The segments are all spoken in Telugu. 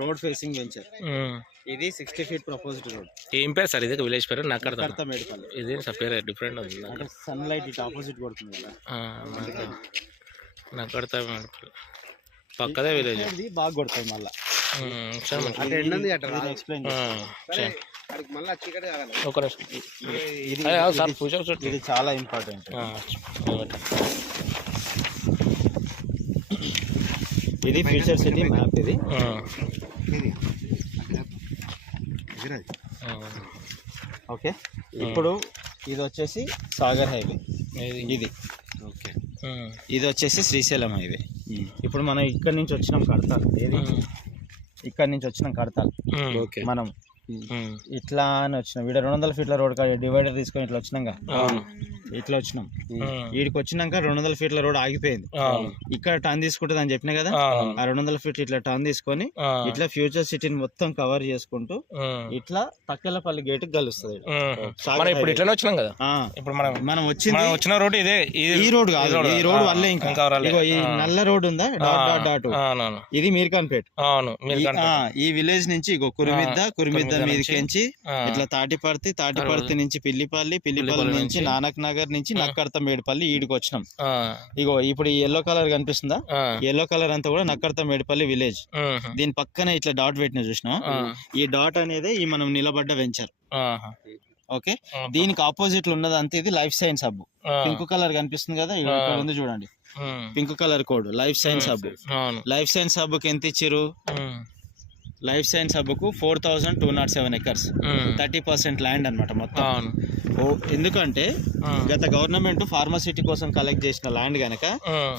Road facing venture. ఇది 60 feet ప్రపోజ్డ్ రోడ్. ఏం పేరు సార్ ఇది? విలేజ్ పేరు నక్కర్త మేడిపల్లి. ఇది సార్ పేరు డిఫరెంట్ ఉంది. అంటే సన్ లైట్ ఇటు ఆపోజిట్ కొడుతుంది కదా. నక్కర్త మేడిపల్లి పక్కదే విలేజ్. ఇది బాగా కొడుతుంది మళ్ళీ. ఇది చాలా ఇంపార్టెంట్. ఇది ఫ్యూచర్ సిటీ మ్యాప్. ఇది ఓకే. ఇప్పుడు ఇది వచ్చేసి సాగర్ హైవే. ఇది ఓకే. ఇది వచ్చేసి శ్రీశైలం హైవే. ఇప్పుడు మనం ఇక్కడ నుంచి వచ్చినాం కడతాల్. ఏది ఇక్కడ నుంచి వచ్చినాం కడతాల్. మనం ఇట్లా అని వచ్చినాం. ఇక్కడ 200 feet రోడ్ డివైడర్ తీసుకొని ఇట్లా వచ్చినాక ఇట్లా వచ్చినాం. వీడికి వచ్చినాక 200 feet రోడ్ ఆగిపోయింది. ఇక్కడ టర్న్ తీసుకుంటుంది అని చెప్పినా కదా. ఆ 200 feet ఇట్లా టర్న్ తీసుకొని ఇట్లా ఫ్యూచర్ సిటీని మొత్తం కవర్ చేసుకుంటూ ఇట్లా తక్కెలపల్లి గేట్ కలుస్తుంది. ఇప్పుడు ఇట్లా వచ్చినాం కదా. ఇప్పుడు మనం వచ్చిన రోడ్ ఇదే. ఈ రోడ్ కాదు, ఈ రోడ్ వల్లే ఇంకా ఈ నల్ల రోడ్ ఉందా డాట్ డాట్ ఇది మీర్ఖాన్పేట్. ఈ విలేజ్ నుంచి కురిమిద్ద మీదకించి ఇట్లా తాటిపర్తి నుంచి పిల్లిపల్లి నుంచి నానక్ నగర్ నుంచి నక్కర్త మేడిపల్లి ఈడికి వచ్చినాం. ఇగో ఇప్పుడు ఈ ఎల్లో కలర్ కనిపిస్తుందా? ఎల్లో కలర్ అంతా కూడా నక్కర్త మేడిపల్లి విలేజ్. దీని పక్కన ఇట్లా డాట్ పెట్టిన చూసినా. ఈ డాట్ అనేది ఈ మనం నిలబడ్డ వెంచర్. ఓకే. దీనికి ఆపోజిట్ లో ఉన్నది అంతే. ఇది life science hub. Pink colour కనిపిస్తుంది కదా, ఇక్కడ ఉంది చూడండి. Pink colour code life science hub. Life science hub కి ఎంత ఇచ్చిరు? లైఫ్ సైన్స్ హబ్ కు 4207 acres, 30% ల్యాండ్ అనమాట మొత్తం. ఎందుకంటే గత గవర్నమెంట్ ఫార్మసిటీ కోసం కలెక్ట్ చేసిన ల్యాండ్ గనక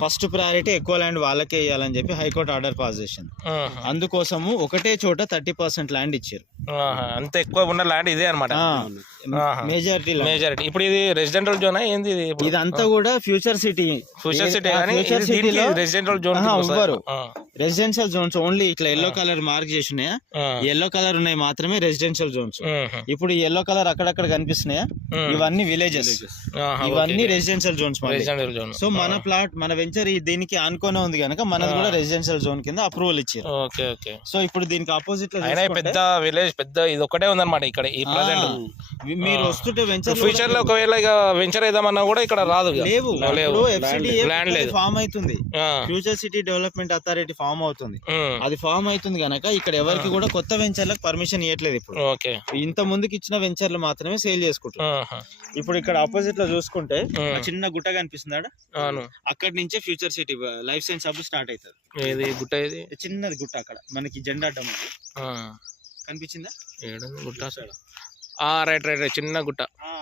ఫస్ట్ ప్రయారిటీ ఎక్కువ ల్యాండ్ వాళ్ళకే ఇవ్వాలని చెప్పి హైకోర్టు ఆర్డర్ పాస్ చేసింది. అందుకోసము ఒకటే చోట 30% ల్యాండ్ ఇచ్చారు. అంత ఎక్కువ ఉన్న ల్యాండ్ ఇదే అనమాట. మెజారిటీ. ఇప్పుడు ఇది రెసిడెంషియల్ జోన్ ఏంది? ఇదంతా కూడా future city. Residential zone residential zones only. ఇట్లా ఎల్లో కలర్ మార్క్ చేసి ఉన్నాయా? ఎల్లో కలర్ ఉన్నాయి మాత్రమే రెసిడెన్షియల్ జోన్స్. ఇప్పుడు ఎల్లో కలర్ అక్కడక్కడ కనిపిస్తున్నాయా? ఇవన్నీ విలేజెస్, ఇవన్నీ రెసిడెన్షియల్ జోన్స్. సో మన ప్లాట్, మన వెంచర్ దీనికి ఆనుకోనే ఉంది కనుక మనది కూడా రెసిడెన్షియల్ జోన్ కింద అప్రూవల్ ఇచ్చారు. సో ఇప్పుడు దీనికి ఆపోజిట్ లో పెద్ద విలేజ్, పెద్ద ఇది ఒకటే ఉందన్నమాట ఇక్కడ. ఈ ప్రెజెంట్ మీరు వస్తుంటే వెంచర్ ఫ్యూచర్ లో ఒకవేళ వెంచర్ ఏదామన్నా కూడా ఇక్కడ రాదు. లేవు, ఫామ్ అవుతుంది. Future city development authority form అవుతుంది. అది ఫామ్ అవుతుంది కనుక ఇక్కడ ఎవరికి కూడా కొత్త వెంచర్లకు పర్మిషన్ ఇవ్వట్లేదు. ఇప్పుడు ఇంత ముందుకి ఇచ్చిన వెంచర్లు మాత్రమే సేల్ చేసుకుంటారు. ఇప్పుడు ఇక్కడ ఆపోజిట్ లో చూసుకుంటే చిన్న గుట్ట కనిపిస్తుంది. అక్కడి నుంచే future city life science hub start అవుతుంది. గుట్ట ఇది చిన్నది గుట్ట. అక్కడ మనకి జెండా అడ్డం కనిపించిందా? గుట్ట రైట్ చిన్న గుట్ట.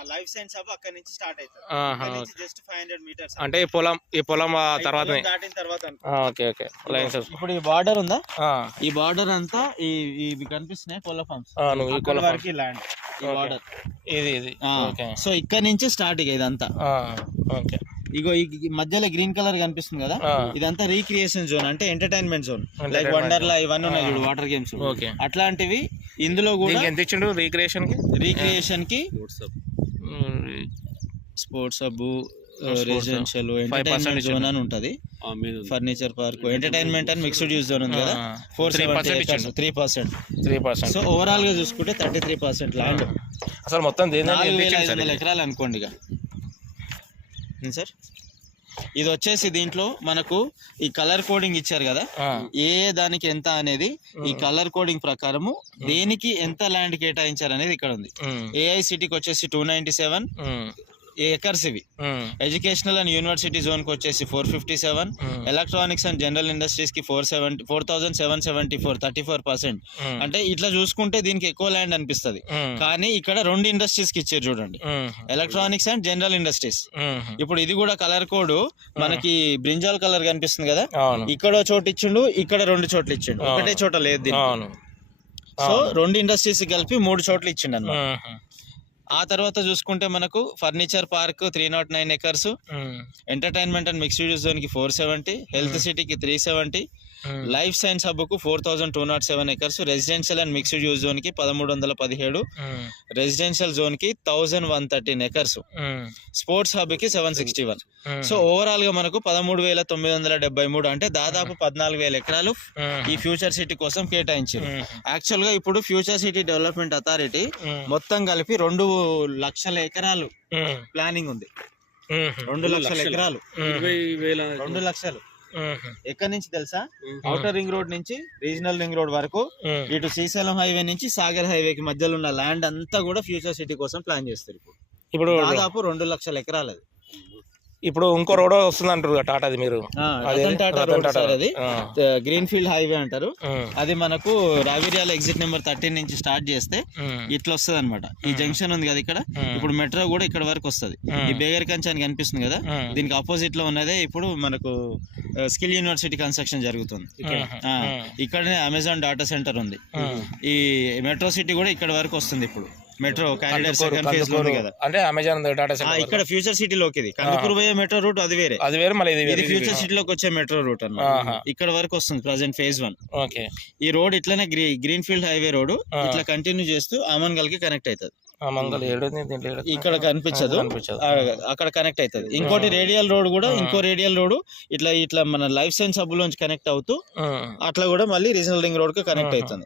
లైఫ్ సైన్స్ హబ్ అక్కడ నుంచి స్టార్ట్ అవుతుంది. Just 500 meters. అంటే ఈ పొలం తర్వాత దాటిన తర్వాత. ఇప్పుడు ఈ బార్డర్ ఉందా? ఈ బార్డర్ అంతా ఇవి కనిపిస్తున్నాయి కోళ్ళ ఫార్మ్స్. వరకు ల్యాండ్ ఈ బార్డర్ ఇది. సో ఇక్కడ నుంచి స్టార్ట్ ఇదంతా. ఇగో ఈ మధ్యలో గ్రీన్ కలర్ కనిపిస్తుంది కదా, ఇదంతా రీక్రియేషన్ జోన్. అంటే ఎంటర్టైన్మెంట్ జోన్. లైక్ వండర్లా ఇవన్నీ ఉన్నాయి చూడు, వాటర్ గేమ్స్ అట్లాంటివి. ఇందులో కూడా ఎంత ఇచ్చిండు రీక్రియేషన్ కి sports hub, residential, entertainment zone అని ఉంటది. Furniture park, entertainment and mixed use zone ఉంది కదా. 3%. సో ఓవరాల్ గా చూసుకుంటే 33% ల్యాండ్. అసలు మొత్తం 4,500 ఎకరాలు అనుకోండి. సార్ ఇది వచ్చేసి దీంట్లో మనకు ఈ కలర్ కోడింగ్ ఇచ్చారు కదా, ఏ దానికి ఎంత అనేది ఈ కలర్ కోడింగ్ ప్రకారము దేనికి ఎంత ల్యాండ్ కేటాయించారు అనేది ఇక్కడ ఉంది. ఏఐసిటీకి వచ్చేసి 297 acres ఇవి. ఎడ్యుకేషనల్ అండ్ యూనివర్సిటీ జోన్ కి వచ్చేసి 457, ఎలక్ట్రానిక్స్ అండ్ జనరల్ ఇండస్ట్రీస్ కి 4,774, 34%. అంటే ఇట్లా చూసుకుంటే దీనికి ఎక్కువ ల్యాండ్ అనిపిస్తుంది, కానీ ఇక్కడ 2 ఇండస్ట్రీస్ కి ఇచ్చారు చూడండి, ఎలక్ట్రానిక్స్ అండ్ జనరల్ ఇండస్ట్రీస్. ఇప్పుడు ఇది కూడా కలర్ కోడ్ మనకి బ్రింజాల్ కలర్ కనిపిస్తుంది కదా, ఇక్కడ చోటు ఇచ్చిండు, ఇక్కడ 2 చోట్ల ఇచ్చిండు, ఒకటే చోట లేదు దీనికి. సో 2 ఇండస్ట్రీస్ కలిపి 3 చోట్ల ఇచ్చిండు అన్నమాట. ఆ తర్వాత చూసుకుంటే మనకు furniture park 309 acres, entertainment and mixed use zone కి 470, హెల్త్ సిటీకి 370, లైఫ్ సైన్స్ హబ్ కు 4207 acres, residential and mixed use zone కి 1317, రెసిడెన్షియల్ జోన్ కి 1113 ఎకర్స్, స్పోర్ట్స్ హబ్ కి 761. సో ఓవరాల్ గా మనకు 13,973 అంటే దాదాపు 14,000 ఎకరాలు ఈ ఫ్యూచర్ సిటీ కోసం కేటాయించారు. యాక్చువల్ గా ఇప్పుడు ఫ్యూచర్ సిటీ డెవలప్మెంట్ అథారిటీ మొత్తం కలిపి 2 లక్షల ఎకరాలు ప్లానింగ్ ఉంది. 2 లక్షల ఎకరాలు, 2 లక్షలు. ఎక్కడి నుంచి తెలుసా? ఔటర్ రింగ్ రోడ్ నుంచి రీజనల్ రింగ్ రోడ్ వరకు, ఇటు శ్రీశైలం హైవే నుంచి సాగర్ హైవేకి మధ్యలో ఉన్న ల్యాండ్ అంతా కూడా ఫ్యూచర్ సిటీ కోసం ప్లాన్ చేస్తారు. ఇప్పుడు దాదాపు 2 లక్షల ఎకరాలు. అది ఇప్పుడు ఇంకో రోడ్ వస్తుంది అంటారు టాటాది, మీరు అది గ్రీన్ ఫీల్డ్ హైవే అంటారు. అది మనకు రావిర్యాల ఎగ్జిట్ నెంబర్ 13 నుంచి స్టార్ట్ చేస్తే ఇట్లా వస్తుంది అనమాట. ఈ జంక్షన్ ఉంది కదా ఇక్కడ, ఇప్పుడు మెట్రో కూడా ఇక్కడ వరకు వస్తుంది. ఈ బేగర్ కంచానికి కనిపిస్తుంది కదా, దీనికి ఆపోజిట్ లో ఉన్నదే ఇప్పుడు మనకు స్కిల్ యూనివర్సిటీ కన్స్ట్రక్షన్ జరుగుతుంది. ఇక్కడనే అమెజాన్ డాటా సెంటర్ ఉంది. ఈ మెట్రో సిటీ కూడా ఇక్కడ వరకు వస్తుంది. ఇప్పుడు మెట్రో కారిడార్ సెకండ్ ఫేజ్ లో ఉంది కదా, అంటే అమెజాన్ డాటా సెంటర్ ఇక్కడ ఫ్యూచర్ సిటీ లోకి. ఇది కందుకూరు పోయే మెట్రో రూట్ అది వేరే, మళ్ళీ ఇది ఫ్యూచర్ సిటీ లోకి వచ్చే మెట్రో రూట్ అన్నమాట. ఇక్కడ వరకు వస్తుంది ప్రజెంట్ ఫేజ్ 1. ఈ రోడ్ ఇట్లానే గ్రీన్ ఫీల్డ్ హైవే రోడ్ ఇట్లా కంటిన్యూ చేస్తూ ఆమన్గల్ కి కనెక్ట్ అవుతుంది. ఇక్కడ కనిపించదు, అక్కడ కనెక్ట్ అవుతుంది. ఇంకోటి రేడియల్ రోడ్ కూడా, ఇంకో రేడియల్ రోడ్ ఇట్లా మన లైఫ్ సైన్స్ హబ్ లోంచి కనెక్ట్ అవుతూ అట్లా కూడా మళ్ళీ రీజనల్ రింగ్ రోడ్ కి కనెక్ట్ అవుతుంది.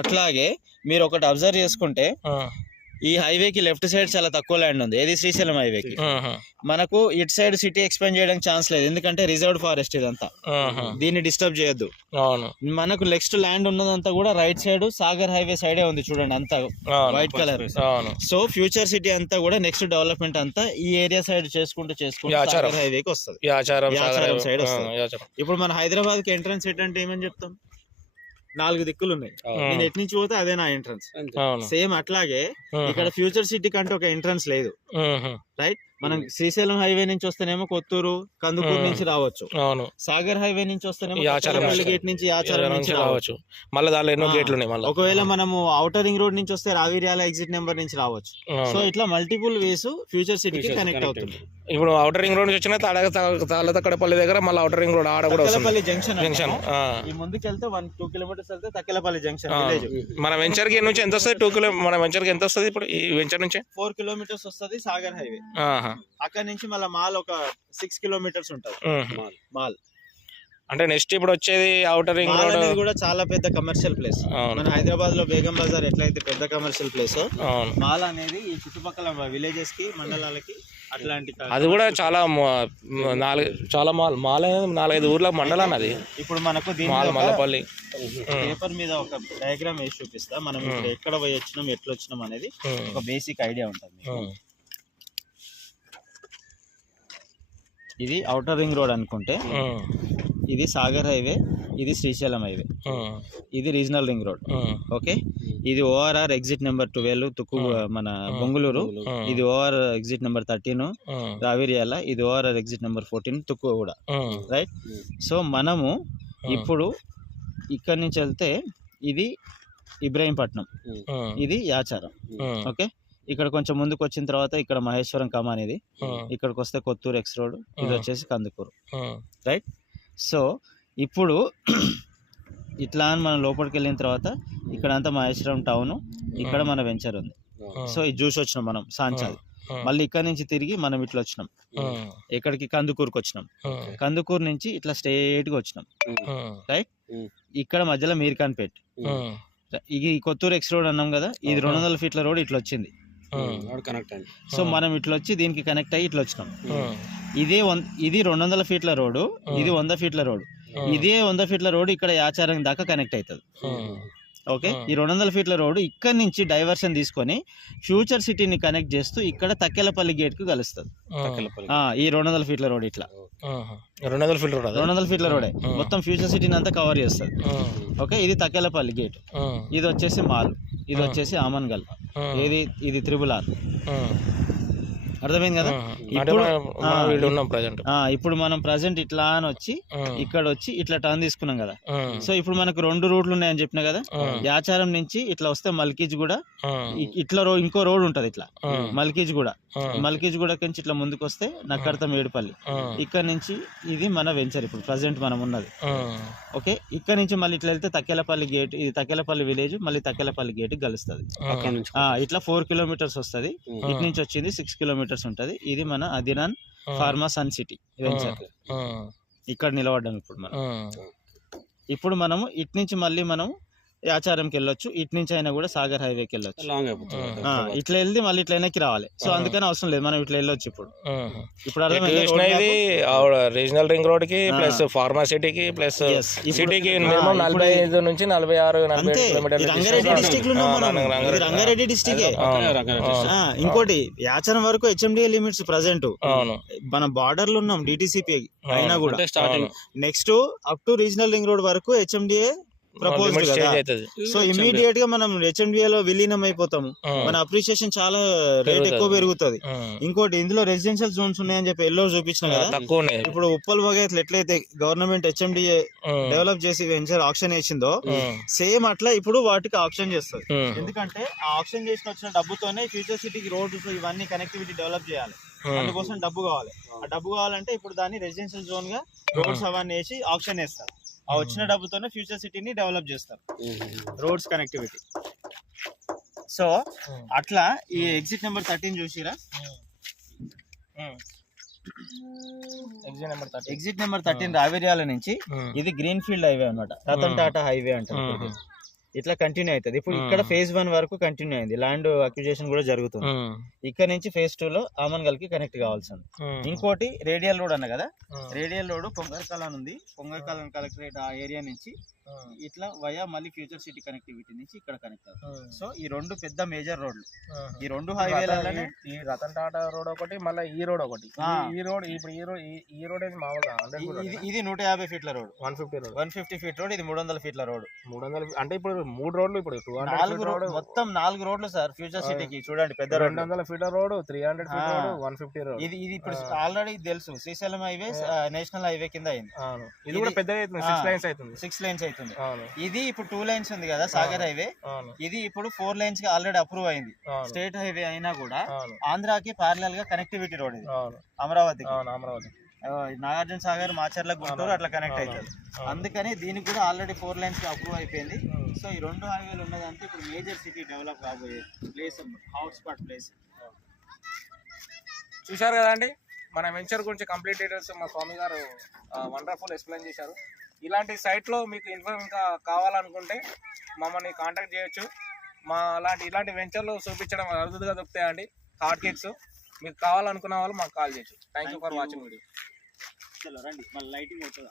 అట్లాగే మీరు ఒకటి అబ్జర్వ్ చేసుకుంటే ఈ హైవేకి లెఫ్ట్ సైడ్ చాలా తక్కువ ల్యాండ్ ఉంది. ఏది? శ్రీశైలం హైవేకి. మనకు ఇటు సైడ్ సిటీ ఎక్స్పాండ్ చేయడానికి ఛాన్స్ లేదు, ఎందుకంటే రిజర్వ్డ్ ఫారెస్ట్ ఇదంతా. దీన్ని డిస్టర్బ్ చేయొద్దు. మనకు నెక్స్ట్ ల్యాండ్ ఉన్నదంతా కూడా రైట్ సైడ్ సాగర్ హైవే సైడే ఉంది. చూడండి అంతా white colour. So future city అంతా కూడా నెక్స్ట్ డెవలప్మెంట్ అంతా ఈ ఏరియా సైడ్ చేసుకుంటూ సాగర్ హైవేకి వస్తుంది, సైడ్ వస్తుంది. ఇప్పుడు మన హైదరాబాద్ కి ఎంట్రన్స్ ఏంటంటే ఏమని చెప్తాం? 4 దిక్కులు ఉన్నాయి. నేను ఎటు నుంచి పోతే అదే నా ఎంట్రన్స్. సేమ్ అట్లాగే ఇక్కడ ఫ్యూచర్ సిటీ కంటే ఒక ఎంట్రన్స్ లేదు. రైట్? మనం శ్రీశైలం హైవే నుంచి వస్తేనేమో కొత్తూరు, కందుకూరు నుంచి రావచ్చు. సాగర్ హైవే నుంచి వస్తేనేమో గేట్ నుంచి యాచారం నుంచి రావచ్చు. మళ్ళీ దానిలో ఎన్నో గేట్లు ఉన్నాయి. ఒకవేళ మనము ఔటర్ రింగ్ రోడ్ నుంచి వస్తే రావిర్యాల ఎగ్జిట్ నెంబర్ నుంచి రావచ్చు. సో ఇట్లా మల్టిపుల్ వేస్ ఫ్యూచర్ సిటీకి కనెక్ట్ అవుతుంది. ఇప్పుడు ఔటర్ రింగ్ రోడ్ నుంచి వచ్చిన తాళతక్కడపల్లి దగ్గర మళ్ళీ ఔటర్ రింగ్ రోడ్ ఆడ కూడా జంక్షన్. ఈ ముందుకు వెళ్తే 1-2 కిలోమీటర్స్ వెళ్తే తక్కెలపల్లి జంక్షన్ విలేజ్. మన వెంచర్ కి నుంచి ఎంత వస్తుంది? 2 కిలోమీటర్. మన వెంచర్ కి ఎంత వస్తుంది? ఇప్పుడు ఈ వెంచర్ నుంచి 4 కిలోమీటర్స్ వస్తుంది సాగర్ హైవే. అక్కడ నుంచి మళ్ళీ మాల్ ఒక 6 కిలోమీటర్స్ ఉంటుంది. మాల్ అంటే నెక్స్ట్ ఇప్పుడు వచ్చేది ఔటర్ రింగ్ రోడ్ అనేది కూడా చాలా పెద్ద కమర్షియల్ ప్లేస్. మన హైదరాబాద్ లో బేగం బజార్ ఎట్లయితే పెద్ద కమర్షియల్ ప్లేస్, మాల్ అనేది ఈ చుట్టుపక్కల విలేజెస్ కి, మండలాలకి అట్లాంటి. అది కూడా చాలా మాల్ అనేది 4-5 ఊర్ల మండలం. అది ఇప్పుడు మనకు మల్లపల్లి పేపర్ మీద ఒక డయాగ్రామ్ వేసి చూపిస్తా. మనం ఇప్పుడు ఎక్కడ పోయి వచ్చినాం, ఎట్లా వచ్చినాం అనేది ఒక బేసిక్ ఐడియా ఉంటుంది. ఇది ఔటర్ రింగ్ రోడ్ అనుకుంటే, ఇది సాగర్ హైవే, ఇది శ్రీశైలం హైవే, ఇది రీజనల్ రింగ్ రోడ్. ఓకే, ఇది ఓఆర్ఆర్ ఎగ్జిట్ నెంబర్ 12 తుక్కు మన బొంగుళూరు, ఇది ఓఆర్ ఎగ్జిట్ నెంబర్ 13 రావిర్యాల, ఇది ఓఆర్ఆర్ ఎగ్జిట్ నెంబర్ 14 తుక్కు కూడా. రైట్? సో మనము ఇప్పుడు ఇక్కడ నుంచి వెళ్తే ఇది ఇబ్రాహీంపట్నం, ఇది యాచారం. ఓకే, ఇక్కడ కొంచెం ముందుకు వచ్చిన తర్వాత ఇక్కడ మహేశ్వరం కమాన్, ఇది ఇక్కడికి వస్తే కొత్తూరు ఎక్స్ రోడ్, ఇది వచ్చేసి కందుకూరు. రైట్? సో ఇప్పుడు ఇట్లా అని మనం లోపలికి వెళ్ళిన తర్వాత ఇక్కడ అంతా మహేశ్వరం టౌన్, ఇక్కడ మన వెంచర్ ఉంది. సో ఇది చూసి వచ్చినాం మనం సాంచాలి. మళ్ళీ ఇక్కడ నుంచి తిరిగి మనం ఇట్లా వచ్చినాం, ఎక్కడికి? కందుకూరుకి వచ్చినాం. కందుకూరు నుంచి ఇట్లా స్ట్రైట్ గా వచ్చినాం. రైట్? ఇక్కడ మధ్యలో మీర్ఖాన్పేట్, ఇది కొత్తూరు ఎక్స్ రోడ్ అన్నాం కదా, ఇది 200 ఫీట్ల రోడ్ ఇట్లా వచ్చింది. సో మనం ఇట్లా వచ్చి దీనికి కనెక్ట్ అయ్యి ఇట్లా వచ్చినాం. ఇది 200 ఫీట్ల రోడ్డు, ఇది 100 ఫీట్ల రోడ్. ఇదే 100 ఫీట్ల రోడ్ ఇక్కడ యాచారం దాకా కనెక్ట్ అవుతుంది. ఓకే, ఈ 200 ఫీట్ల రోడ్ ఇక్కడ నుంచి డైవర్షన్ తీసుకొని ఫ్యూచర్ సిటీని కనెక్ట్ చేస్తూ ఇక్కడ తక్కెలపల్లి గేట్ కు కలుస్తుంది. ఈ 200 ఫీట్ల రోడ్ ఇట్లా 200 ఫీట్ల రోడే మొత్తం ఫ్యూచర్ సిటీని అంతా కవర్ చేస్తుంది. ఓకే, ఇది తక్కెలపల్లి గేట్, ఇది వచ్చేసి మాల్, ఇది వచ్చేసి ఆమన్గల్, ఇది 3R. అర్థమైంది కదా. ఇప్పుడు మనం ప్రజెంట్ ఇట్లా అని వచ్చి ఇక్కడ వచ్చి ఇట్లా టర్న్ తీసుకున్నాం కదా. సో ఇప్పుడు మనకు 2 రూట్లు ఉన్నాయని చెప్పినా కదా. యాచారం నుంచి ఇట్లా వస్తే మల్కీజ్ కూడా ఇట్లా ఇంకో రోడ్ ఉంటది ఇట్లా మల్కీజ్ కూడా నుంచి ఇట్లా ముందుకు వస్తే నక్కడత మేడిపల్లి. ఇక్కడ నుంచి ఇది మన వెంచర్ ఇప్పుడు ప్రజెంట్ మనం ఉన్నది. ఓకే, ఇక్కడ నుంచి మళ్ళీ ఇట్లా వెళ్తే తక్కెలపల్లి గేట్, ఇది తక్కెలపల్లి విలేజ్, మళ్ళీ తక్కెలపల్లి గేట్ కలుస్తుంది. ఇట్లా 4 కిలోమీటర్స్ వస్తుంది. ఇటు నుంచి వచ్చింది 6 కిలోమీటర్స్ ఉంటది. ఇది మన అదినాన్ ఫార్మా సన్ సిటీ వెంచర్. ఇక్కడ నిలబడ్డాం ఇప్పుడు మనము ఇటు నుంచి మళ్ళీ మనం ఆచారంకి వెళ్ళొచ్చు. ఇటు నుంచి అయినా కూడా సాగర్ హైవేకి వెళ్ళొచ్చు. ఇట్లా వెళ్తే మళ్ళీ ఇట్లా వెనక్కి రావాలి. సో అందుకని అవసరం లేదు, మనం ఇట్లా వెళ్ళొచ్చు. ఇప్పుడు రీజనల్ రింగ్ రోడ్ కి ప్లస్ ఫార్మా సిటీకి ప్లస్ సిటీకి మినిమం 45 నుంచి 46 రంగారెడ్డి డిస్ట్రిక్ట్ లో రంగారెడ్డి డిస్ట్రిక్ట్. ఇంకోటి యాచారం వరకు హెచ్ఎండిఏ లిమిట్స్ ప్రజెంట్ మన బార్డర్ లో ఉన్నాం డిటిసిపి అయినా కూడా. Next up to regional ring road వరకు హెచ్ఎండిఏ ప్రపోజ్ కదా. సో ఇమీడియట్ గా మనం హెచ్ఎండిఏ లో విలీనం అయిపోతాము. మన అప్రిషియేషన్ చాలా రేట్ ఎక్కువ పెరుగుతుంది. ఇంకోటి ఇందులో రెసిడెన్షియల్ జోన్స్ ఉన్నాయని చెప్పి ఎల్లో చూపించిన కదా. ఇప్పుడు ఉప్పల్ వగైతలు ఎట్లయితే గవర్నమెంట్ హెచ్ఎండిఏ డెవలప్ చేసి వెంచర్ ఆప్షన్ వేసిందో సేమ్ అట్లా ఇప్పుడు వాటికి ఆప్షన్ చేస్తుంది. ఎందుకంటే ఆ ఆప్షన్ చేసిన వచ్చిన డబ్బుతోనే ఫ్యూచర్ సిటీకి రోడ్స్ ఇవన్నీ కనెక్టివిటీ డెవలప్ చేయాలి. అందుకోసం డబ్బు కావాలి. ఆ డబ్బు కావాలంటే ఇప్పుడు దాన్ని రెసిడెన్షియల్ జోన్ గా రోడ్స్ అవన్నీ వేసి ఆప్షన్ వేస్తారు. ఆ వచ్చిన డబ్బుతోనే ఫ్యూచర్ సిటీని డెవలప్ చేస్తారు, రోడ్స్ కనెక్టివిటీ. సో అట్లా ఈ ఎగ్జిట్ నెంబర్ 13 చూసిరా. ఎగ్జిట్ నెంబర్ 13 రావేరియాల నుంచి ఇది గ్రీన్ ఫీల్డ్ హైవే అన్నమాట. రతన్ టాటా హైవే అంటారు. ఇట్లా కంటిన్యూ అవుతుంది. ఇప్పుడు ఇక్కడ phase 1 వరకు కంటిన్యూ అయింది. ల్యాండ్ అక్విజిషన్ కూడా జరుగుతుంది. ఇక్కడ నుంచి phase 2 లో ఆమన్గల్ కి కనెక్ట్ కావాల్సింది. ఇంకోటి రేడియల్ రోడ్ అన్న కదా. రేడియల్ రోడ్ పొంగర్కాలన్ ఉంది. పొంగర్కాలన్ కలెక్టరేట్ ఆ ఏరియా నుంచి ఇట్లా వయా మళ్ళీ ఫ్యూచర్ సిటీ కనెక్టివిటీ నుంచి ఇక్కడ కనెక్ట్ అవుతుంది. సో ఈ 2 పెద్ద మేజర్ రోడ్లు. ఈ 2 హైవేలనే ఈ రతన్ టాటా రోడ్ ఒకటి, మళ్ళీ ఈ రోడ్ ఒకటి. ఈ రోడ్ ఇప్పుడు ఈ రోడ్ మామూలుగా ఇది 150 ఫీట్ల రోడ్, 150 ఫీట్ రోడ్. ఇది 300 ఫీట్ల రోడ్. 300 అంటే ఇప్పుడు 3 రోడ్లు, ఇప్పుడు 4 రోడ్, మొత్తం 4 రోడ్లు సార్ ఫ్యూచర్ సిటీకి. చూడండి పెద్ద రోడ్, 200 ఫీట్ల రోడ్, 300 ఫీట్ రోడ్, 150 రోడ్. ఇది ఇప్పుడు ఆల్రెడీ తెలుసు శ్రీశైలం హైవే నేషనల్ హైవే కింద అయింది. ఇది కూడా పెద్ద 6 లైన్స్ అవుతుంది. 6 లైన్స్ అవుతుంది. ఇది ఇప్పుడు 2 లైన్స్ ఉంది కదా సాగర్ హైవే. ఇది ఇప్పుడు 4 లైన్స్ కి ఆల్రెడీ అప్రూవ్ అయింది. స్టేట్ హైవే అయినా కూడా ఆంధ్రాకి ప్యారలల్ గా కనెక్టివిటీ రోడ్ ఇది. అమరావతి నాగార్జున సాగర్, మాచర్ల, గుంటూరు అట్లా కనెక్ట్ అవుతుంది. అందుకని దీనికి కూడా ఆల్రెడీ 4 లైన్స్ కి అప్రూవ్ అయిపోయింది. సో ఈ 2 హైవేలు ఉన్నదంటే ఇప్పుడు మేజర్ సిటీ డెవలప్ కాబోయే ప్లేస్, హాట్ స్పాట్ ప్లేస్. చూశారు కదండి, మన వెంచర్ గురించి కంప్లీట్ డీటెయిల్స్ మా స్వామి గారు వండర్ఫుల్ ఎక్స్ప్లెయిన్ చేశారు. ఇలాంటి సైట్లో మీకు ఇంకా కావాలనుకుంటే మమ్మల్ని కాంటాక్ట్ చేయొచ్చు. ఇలాంటి వెంచర్లు చూపించడం అరుదుగా దొరుకుతాయండి. హాట్ కేక్స్ మీకు కావాలనుకున్న వాళ్ళు మాకు కాల్ చేయొచ్చు. Thank you for watching video. రండి మళ్ళీ లైటింగ్ అవుతుంది.